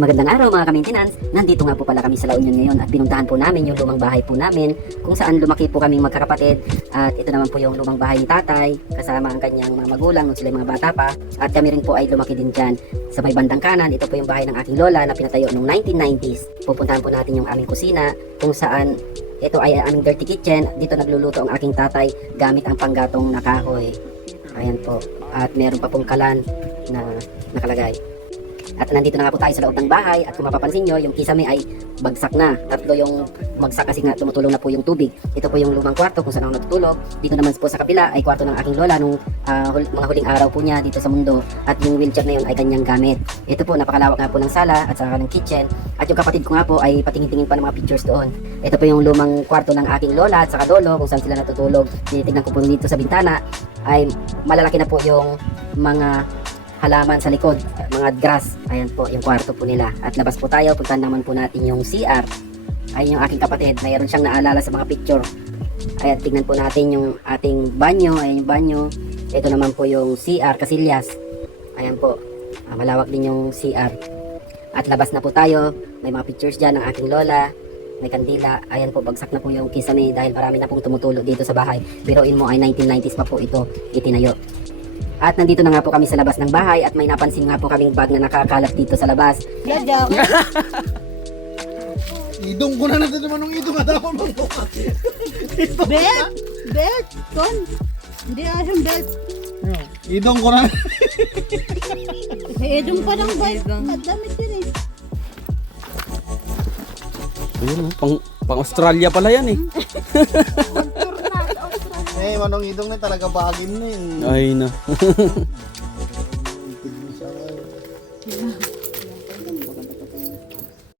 Magandang araw mga ka-maintenance. Nandito nga po pala kami sa La Union ngayon at pinuntahan po namin yung lumang bahay po namin kung saan lumaki po kaming magkakapatid. At ito naman po yung lumang bahay ni tatay kasama ang kanyang mga magulang nung sila mga bata pa. At kami rin po ay lumaki din dyan. Sa may bandang kanan, ito po yung bahay ng aking lola na pinatayo noong 1990s. Pupuntahan po natin yung aming kusina kung saan ito ay aming dirty kitchen. Dito nagluluto ang aking tatay gamit ang panggatong na kahoy. Ayan po. At meron pa pong kalan na nakalagay. At nandito na nga po tayo sa loob ng bahay at kung mapapansin nyo, yung kisame ay bagsak na. Tatlo yung bagsak kasi nga tumutulong na po yung tubig. Ito po yung lumang kwarto kung saan ako natutulog. Dito naman po sa kapila ay kwarto ng aking lola nung mga huling araw po niya dito sa mundo. At yung wheelchair na yun ay kanyang gamit. Ito po, napakalawak nga po ng sala at saka ng kitchen. At yung kapatid ko nga po ay patingin-tingin pa ng mga pictures doon. Ito po yung lumang kwarto ng aking lola at saka lolo kung saan sila natutulog. Tinitignan ko po dito sa bintana ay malalaki na po yung mga halaman sa likod, mga grass. Ayan po yung kwarto po nila. At labas po tayo, puntahan naman po natin yung CR. Ayun yung aking kapatid, mayroon siyang naalala sa mga picture. Ayan, tignan po natin yung ating banyo. Ayan yung banyo. Ito naman po yung CR, Casillas. Ayan po, malawak din yung CR. At labas na po tayo, may mga pictures dyan ng aking lola. May kandila. Ayan po, bagsak na po yung kisame dahil marami na pong tumutulog dito sa bahay. Biruin mo ay 1990s pa po ito itinayo. At nandito na nga po kami sa labas ng bahay at may napansin nga po kaming bag na nakakalat dito sa labas. Idong ko na natin naman ng idong at ako ng Belt! Kon! Hindi asang belt. Idong ko na. Eh, doon pa lang belt. Madamit din eh. Ayun, pang Australia pala yan eh. Eh, manong idong na talaga bagin na yun. Ay na.